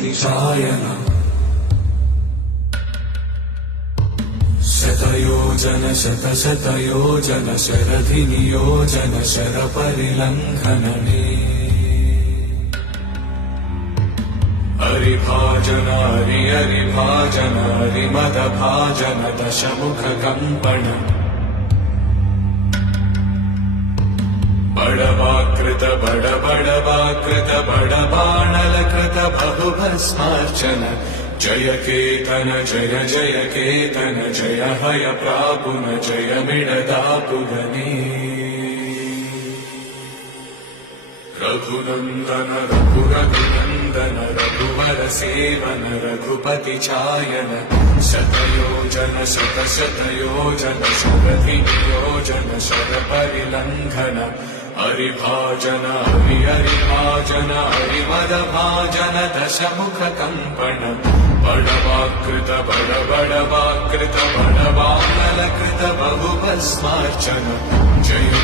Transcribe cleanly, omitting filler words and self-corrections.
रघुपतिशायन शतयोजन शतशतयोजन शरधिनियोजन शरपरिलङ्घनने हरिभाजन हरिभाजन हरिमदभाजन दशमुखकम्पण बडवाकृत बडबडवाकृत बडबाणलकृत बहुभस्मार्चन जय केतन जय जय केतन जय हय प्रापुन जय मिडदापुगने रघुनन्दन रघुरघुनन्दन रघुवर सेवन रघुपतिचायन शतयोजन शतशतयोजन शरधिनियोजन शरपरिलङ्घन हरिभाजन हरिभाजन हरिमदभाजन दशमुखकम्पण बडवाकृत बडबडवाकृत बडबाणलकृत बहुभस्मार्चन जय